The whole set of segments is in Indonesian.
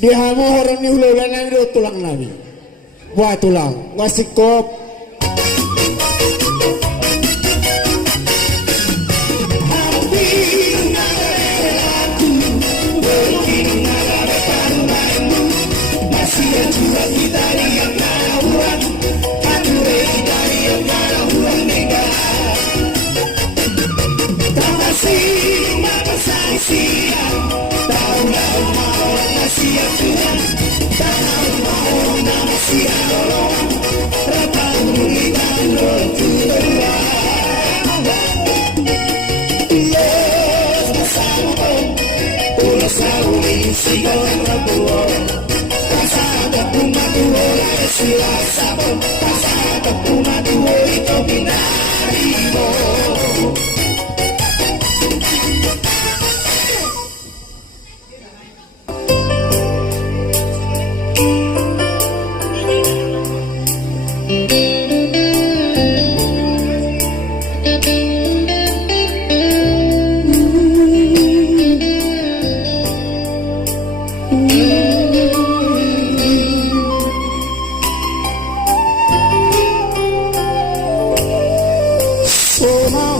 Di hamu orang ni hululan itu tulang nabi. Buat tulang, wasikop.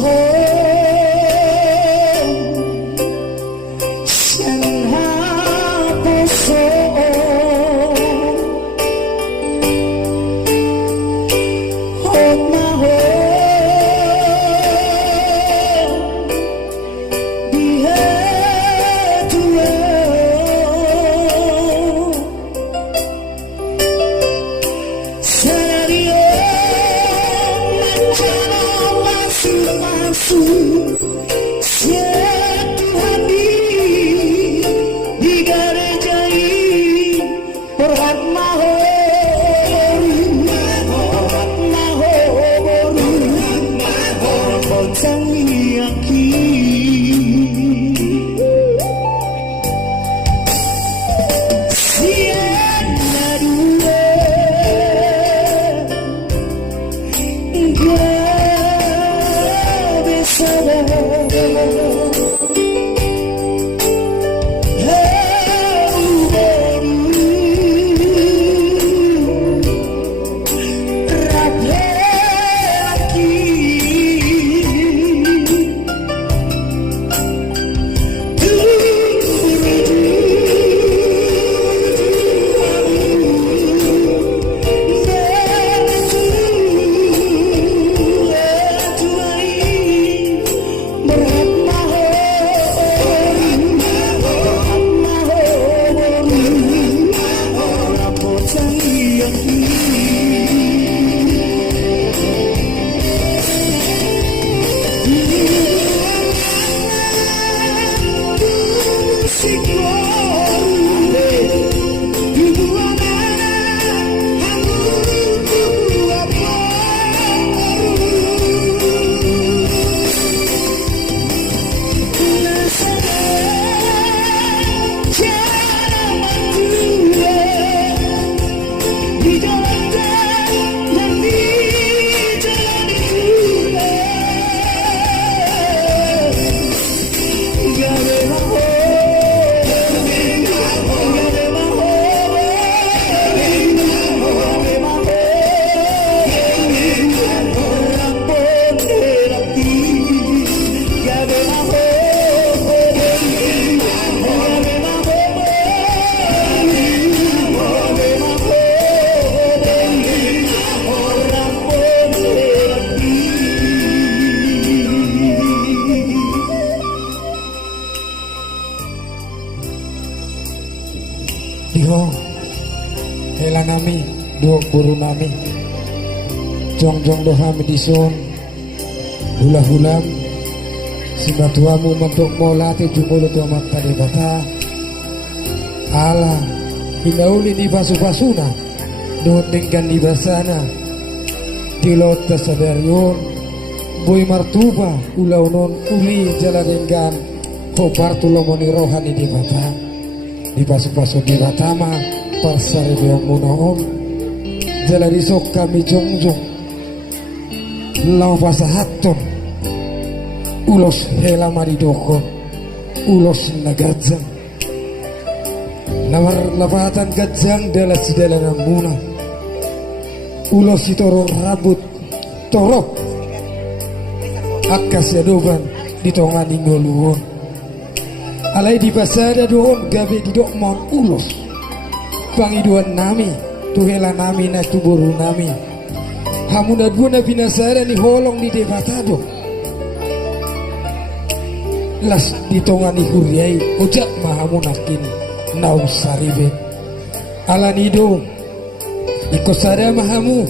Oh, diho hela nami do buru nami jong dohami dison hula-hulam simbatuamu mentok molate jumulo tu amat tadi bata ala hinauli di basu-basuna doon dengan di basana tilot tasadarion boy martuba ulaw non uli jala dengan kobar tulomoni rohani di bata di basu-basu di batama parsare biong munoom jala di sok kami jongjong lau pasahaton ulos hela maridokon ulos nagadzang nawar lapatan gadzang dalas dalan muna ulos itoro rabut torok akas yadoban ditongani ngoluhon alai di pasada doon gabe di dokmon ulos pangiduan nami tuhela nami na tuburu nami hamuna dua na binasara ni holong di debatado las ditongani huriai ojak mahamunakin naum saribe alanido iko sada mahamu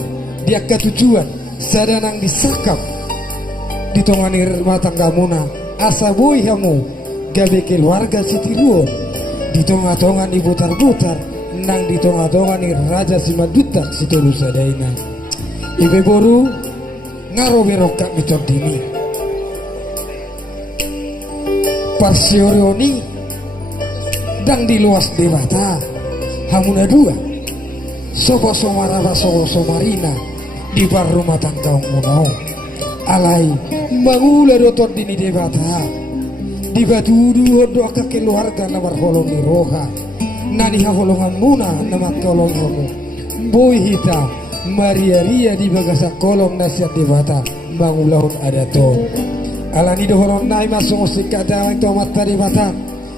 dia ketujuan sada nang disakap ditongani rumah tangga muna asa boy hamu gabe keluarga sitiruon ditonga-tongan ibutar-butar nang ditonga-tongan ni raja simadutak situlu sadaina ibe boru ngaro berokak mitod dini parsiorioni dang di luas dewata hamuna dua soko somaraba soko somarina di bar rumah tangga munau alai mangula dotor dini dewata di batudu hodo aka keluarga namar holong ni roha nani ha holongan muna namar kolong homo boy hita Maria di bagasa kolom nasihat dewata mangulahun ada to alani dohoron nai masuk sikada itu amat tadi bata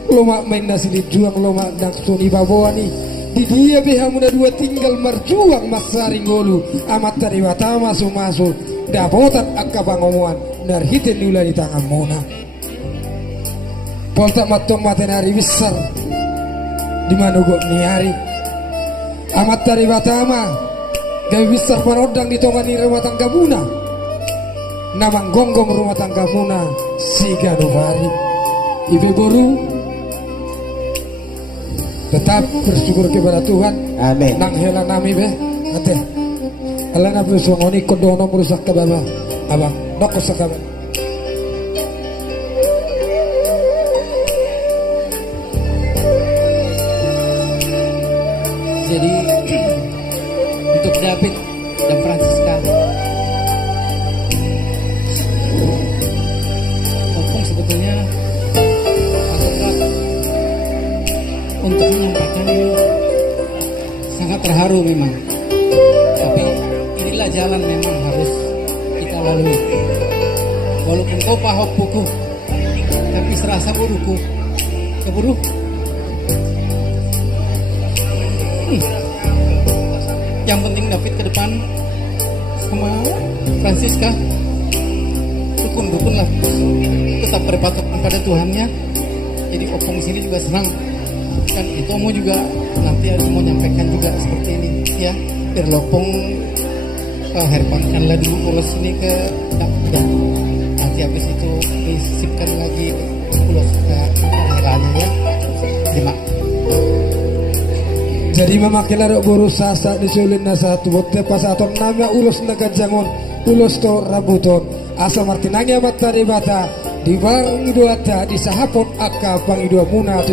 loma main nasi dijuang loma nak suni babawani di dia beha muda dua tinggal merjuang masari ngolu amat tadi bata masuk dapotat akka pangomuan narhiten nula di tangan mona poltak matong matenari besar di manugok niari amat tadi bata gawe besar parodang ditongani rumah tangga muna namang gonggong rumah tangga muna siga novari ibe boru tetap bersyukur kepada Tuhan amin nang hela nami be ate alana bersongoni kodono merusak ke baba abang dok sakaba jadi untuk David dan Francisca Opung sebetulnya sangat untuk menyampaikan sangat terharu memang tapi inilah jalan memang harus kita lalui walaupun kau pahok puku tapi serasa buruku keburu yang penting David ke depan sama Francisca dukun lah tetap berpatokan pada Tuhannya jadi Opung sini juga senang kan itu mau juga nanti harus mau nyampaikan juga seperti ini ya biar Opung herbankanlah dulu ulos ini ke David nanti habis itu disisipkan lagi ulos ke helanya ya terima. Jadi memakilah berusaha saat disulin nasa tubuh tepas atau nama ulos nagajangon ulos to rabuton asa martinangnya mata di bata di barang iduata di sahapon akka pang idua muna tu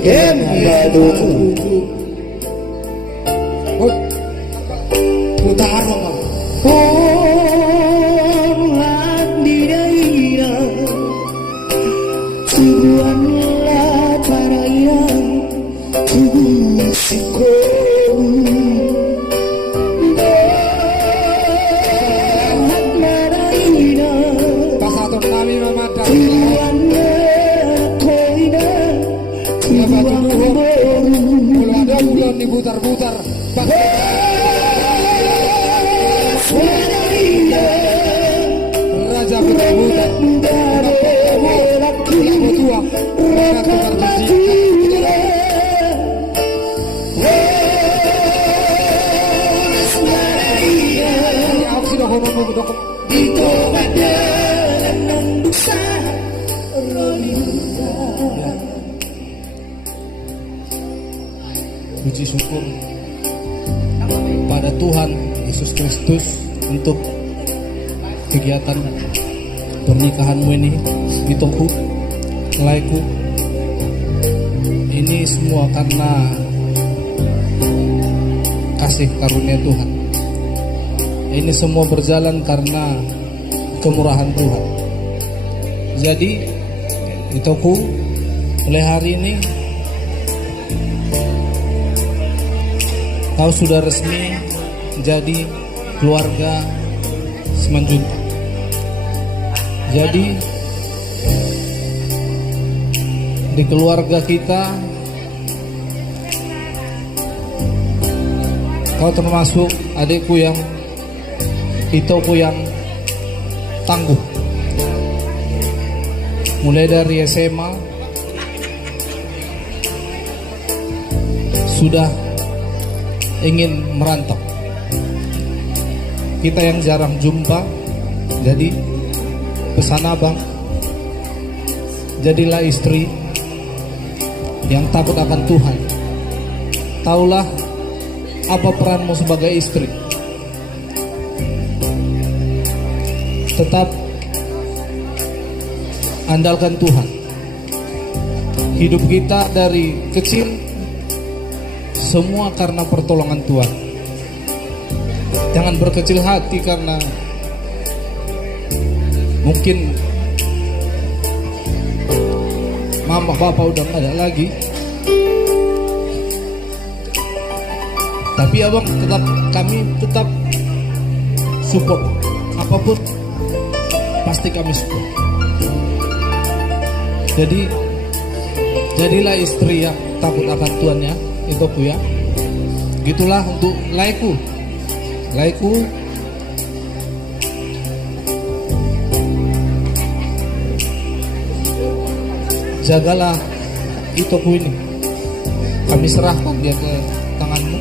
Utaro di daerah sebuahlah para yang diputar-putar Raja berbutan tua Itu Ditobat dengan dosa Rolinda. puji syukur pada Tuhan Yesus Kristus untuk kegiatan pernikahanmu ini Itoku, Laiku. Ini semua karena kasih karunia Tuhan. Ini semua berjalan karena kemurahan Tuhan. Jadi Itoku, mulai hari ini kau sudah resmi menjadi keluarga Simanjuntak. Jadi di keluarga kita kau termasuk adikku yang Itoku yang tangguh. Mulai dari SMA sudah ingin merantau. Kita yang jarang jumpa, jadi pesan abang, jadilah istri yang takut akan Tuhan. Taulah apa peranmu sebagai istri. Tetap andalkan Tuhan. Hidup kita dari kecil semua karena pertolongan Tuhan. Jangan berkecil hati karena mungkin mama bapak udah gak ada lagi. Tapi abang kami tetap support. Apapun pasti kami support. Jadi jadilah istri yang takut akan Tuhan ya, Itoku ya. Gitulah untuk Laiku. Jagalah Itoku ini. Kami serahkan dia ke tanganmu.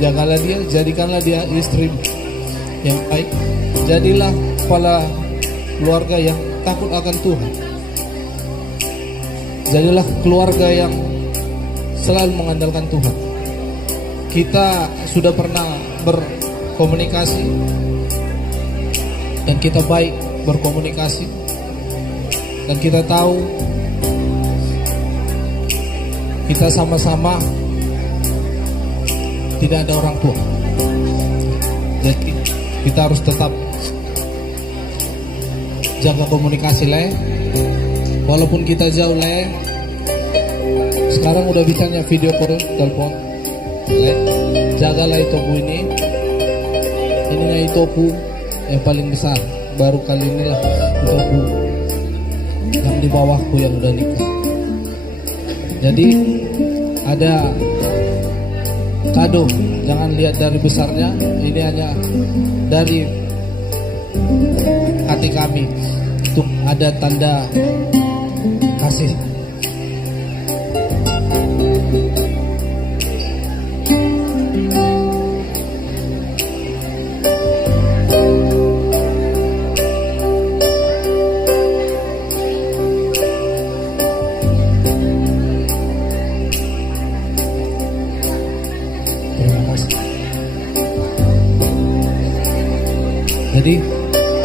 Jagalah dia, jadikanlah dia istrimu yang baik. Jadilah kepala keluarga yang takut akan Tuhan. Jadilah keluarga yang selalu mengandalkan Tuhan. Kita sudah pernah berkomunikasi dan kita baik berkomunikasi, dan kita tahu kita sama-sama tidak ada orang tua. Jadi kita harus tetap jaga komunikasi Le. Walaupun kita jauh Le, sekarang udah bisanya video call, telepon Le. Jagalah Itoku ini. Ininya Itoku yang paling besar. Baru kali ini lah Itoku yang di bawahku yang udah nikah. Jadi ada kado, jangan lihat dari besarnya. Ini hanya dari hati kami untuk ada tanda kasih. Terima kasih. Jadi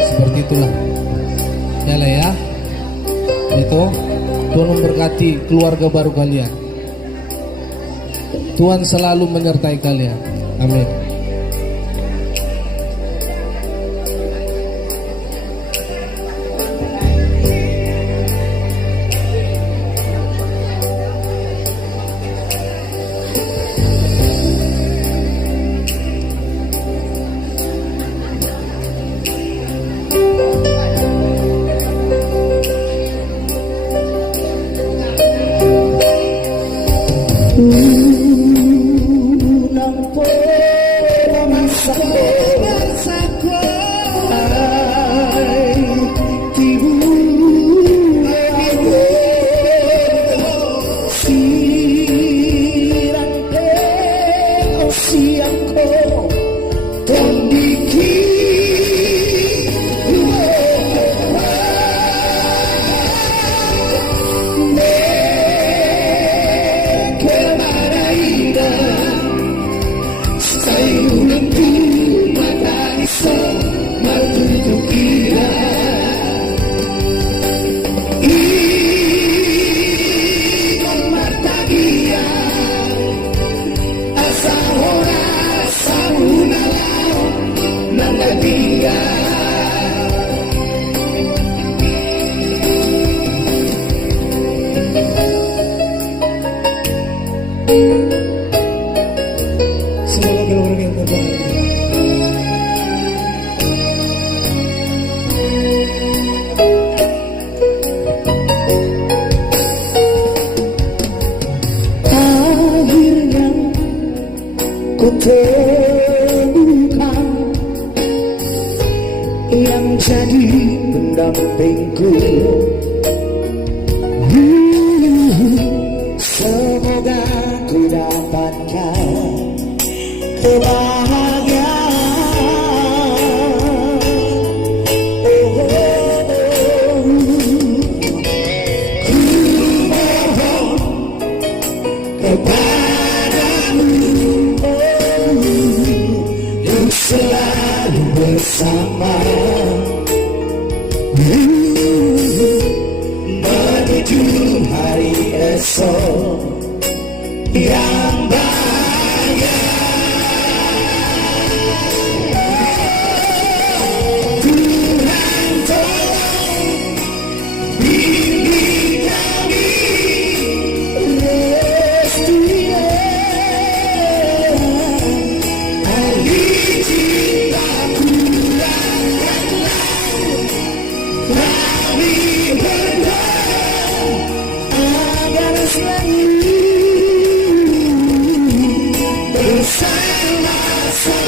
seperti itulah ya Le ya. Itu Tuhan memberkati keluarga baru kalian. Tuhan selalu menyertai kalian. Amin. Unang po Semoga keluarga yang terbaik. Akhirnya ku temukan yang jadi pendampingku. Semoga ku dapatkan kebahagiaan. Oh, oh, oh. Ku mohon kepadamu, oh, untuk selalu bersama menuju hari esok yang bahagia. Tuhan tolong bimbing kami restunya ahli cintaku yang kami berdoa agar selalu bersama sampai akhir.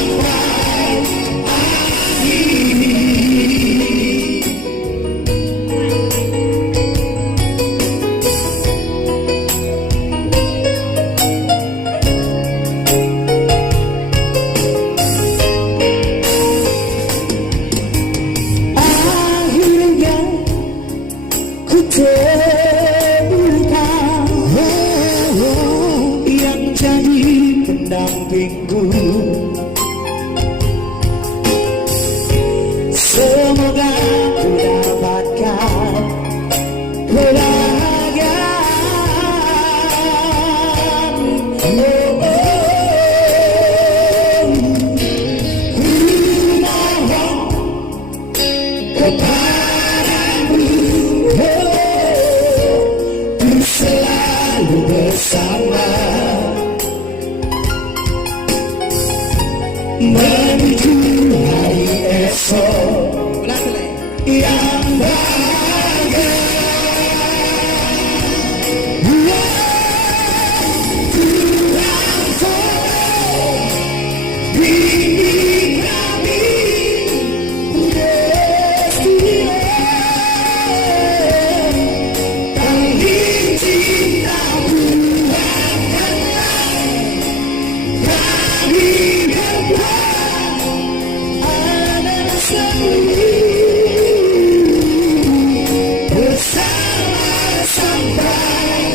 Akhirnya ku temukan yang jadi pendampingku. Semoga ku dapatkan kebahagiaan. Oh, oh, oh. Ku mohon kepadamu, oh, untuk selalu bersama menuju hari esok yang bahagia. Tuhan tolong bimbing kami restunya ahli cintamu kami berdoa agar selalu bersama sampai akhir.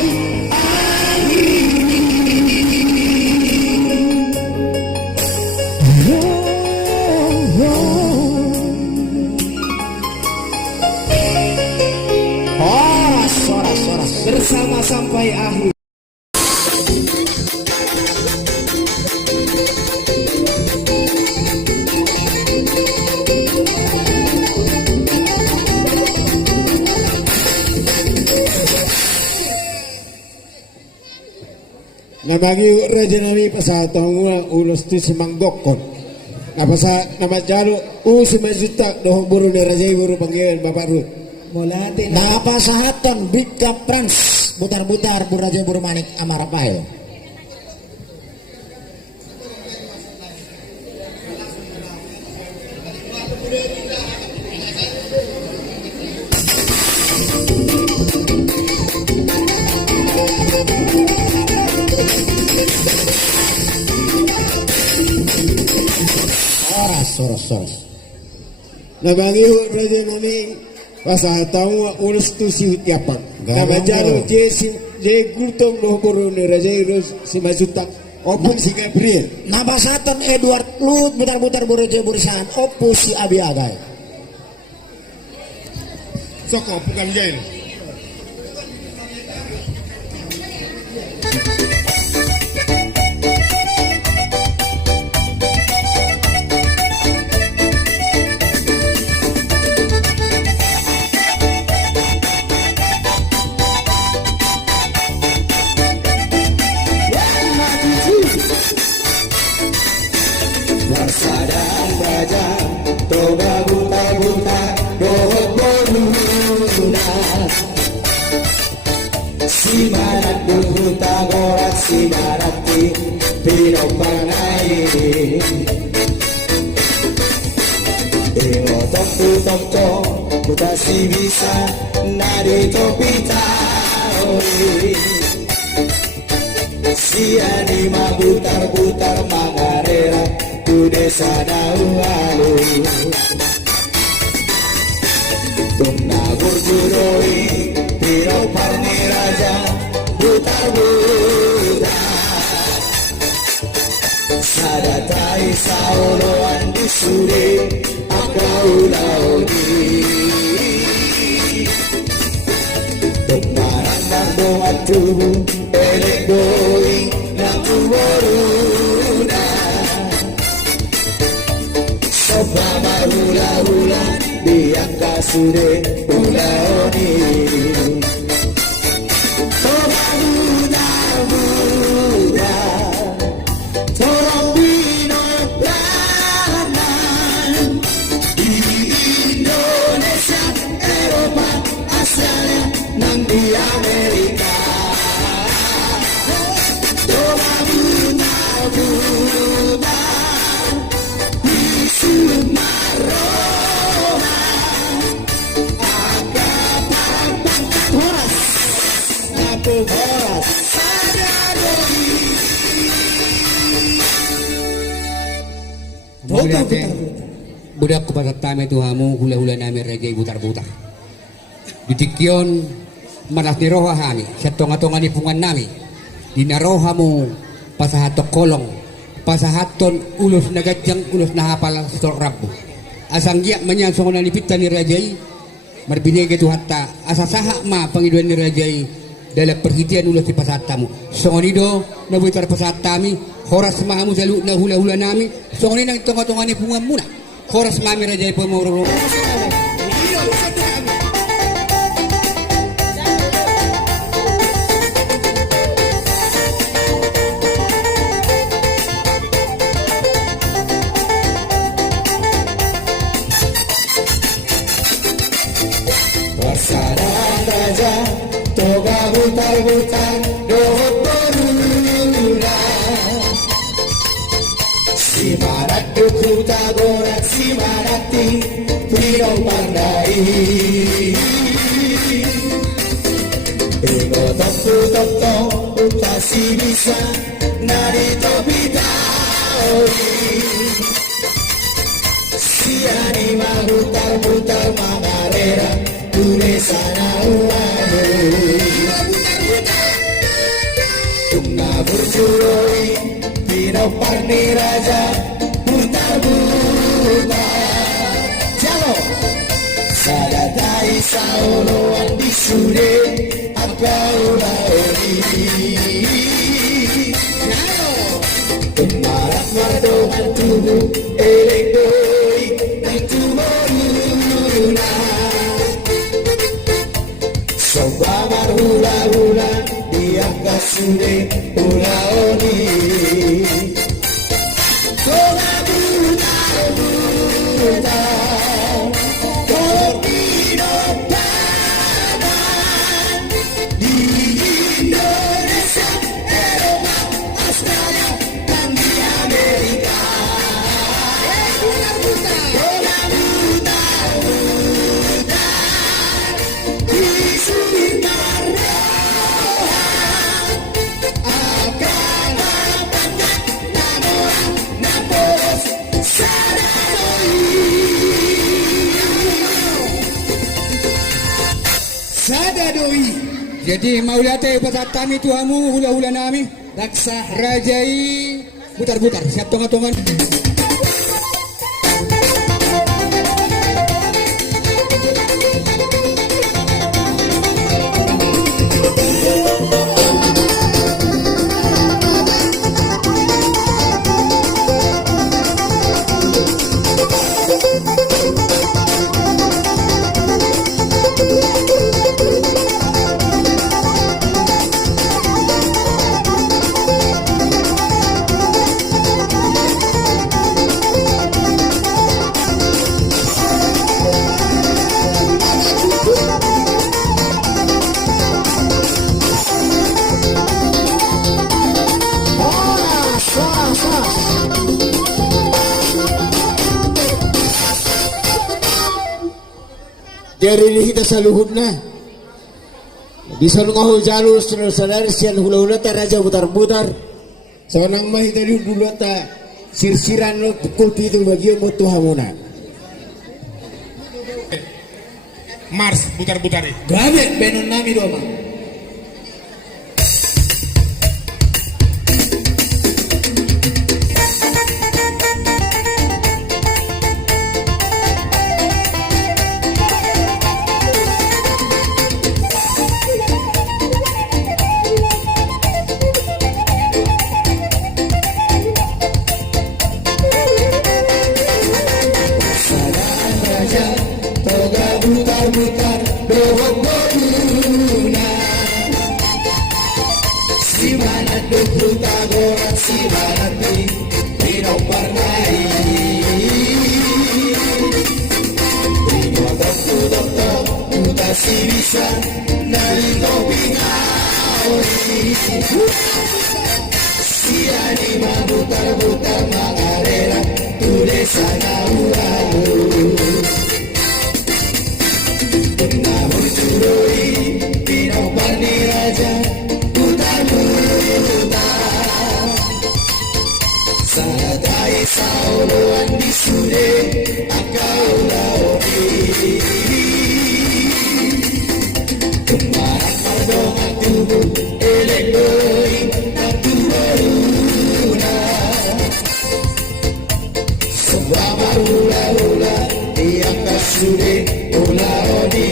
Soras bersama sampai akhir. Nabagi raja nami pasal tangua ulos tu semanggokon. Napasa nama jalu simajuta doh buru ni raja buru panggilan Bapak Rut. Mulati Napasahaton Bika Prans butar-butar buraja burmanik amarapayo. Soros. Nabagi raja nami pasal tangua ulos tu si hutiapan. Nama jalu je gultong doh buru ni raja simajuta. Opun si Gabriel. Napasahaton Edward Lut butar-butar buraja bursan opus si Abi Agay. Soko bukan jail. Si marat duhu tagorat si marati Pino panai Ingo toktu tokto Kuta si bisa Nari topita Si anima butar-butar mangarera Tu desa naualu Tungna gurguroi Piro parni raja Butar-butar Sadatai sauloan di suri Akau laudi Tumaran dan doa tubuh Elek doi Nantu boruna Soba mahula-hula Biang kasure ulaoni Soba muda-muda Tolong binoklaman Di Indonesia, Eropa, Asalnya nang di Amerika Soba muda-muda Di Sumarona Horas budak kepada tame tuhamu hula-hula nami raja butar-butar ditikyon manas ni roha hani satonga-tonga ni pungan nami dinarohamu pasahatok kolong pasahaton ulus nagajang ulus nahapal stor rabu asang giyak manyansong na nipitan ni rajai marbinege tu hatta asasaha ma pangiduan ni rajai dalam perhitian ulas di pasatamu songonido na buitar pasatami horas mahamu salu na hula-hula nami songoni nang tonga-tonga ni pungan muna horas mami rajai pemurung Pasaran raja Toga hutan-hutan Dohot beruna Si marat duku tagorat Si marati Pino pandai Ego toktu-tokto Uta si bisa Nari topitaoi Si anima butar-butar mangarera Tune sana uamu Tunga berjuroi Pino parni raja Butar-butar Jalo Sadatai sauloan di sure Akau laoni Jalo Tumarat mardohan tubuh Elek doi Nantu moruna Soba marhula-hula Dia kasude ulaoni Soba buta-buta Kopi kanan Di Indonesia, Eropa, Australia Dan di Amerika Soba buta-buta Di Sumarona akan dapatkan Namoran Napoles Sadadoi. jadi maulate pasatami tuhamu hula-hula nami Daksa rajai butar-butar siap tonga-tongan Dari ini kita saluhut na. Bisa ngahul jalur saudara sian hula-hula ta raja butar-butar. Seorang mah tadi dulu ta sirsiran lo pukul itu bagi mo tuhamuna. Mars butar-butari. Gabe benon nami doma. Butar-butar dohok boduna. Si mana do goran si mana tino parnai. Tino dokter uta si bisa nari ngobingauri. Si anima butar-butar magarera tu desa nauralu. Namun turui pinopani raja butar-butar. Satai sauloan di sude akau lauri. Kemarak pardongan tubuh elekoi natu baruna. Sebuah marula-hula yang kasude ulaoni.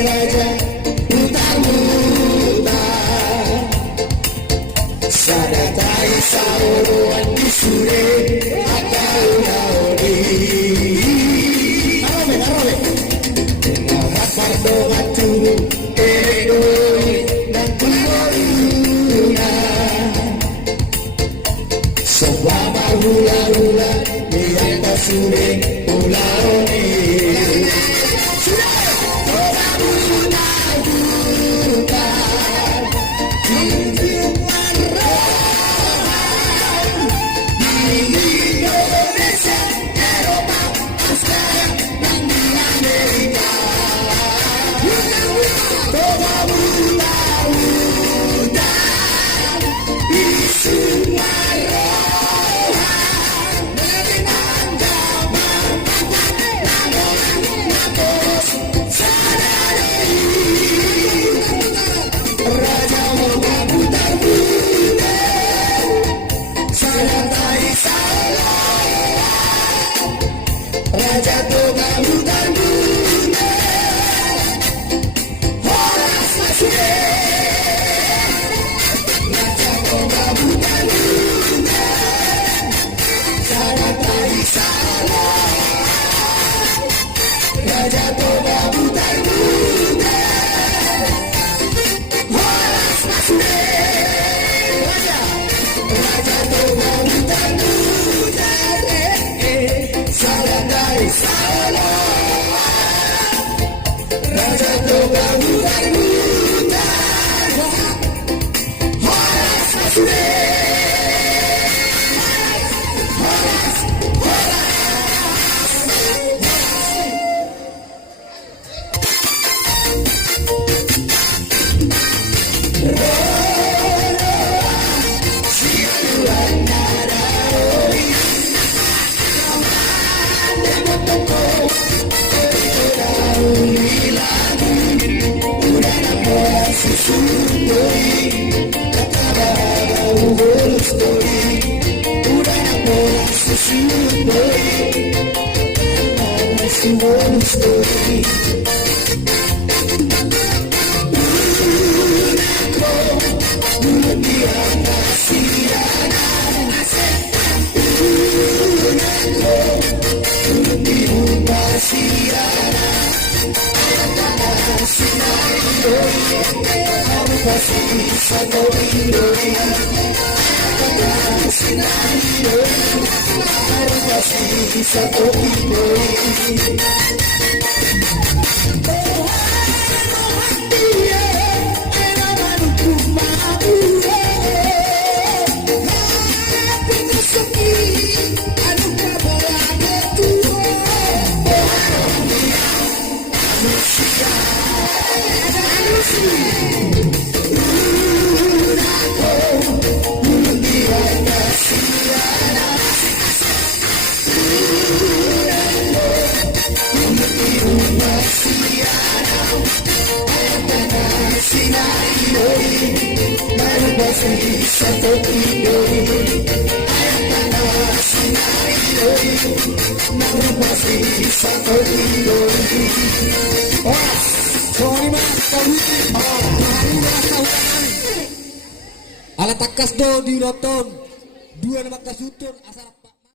Raja butar-butar. Alat takas do di uloton dua nama kasutun asal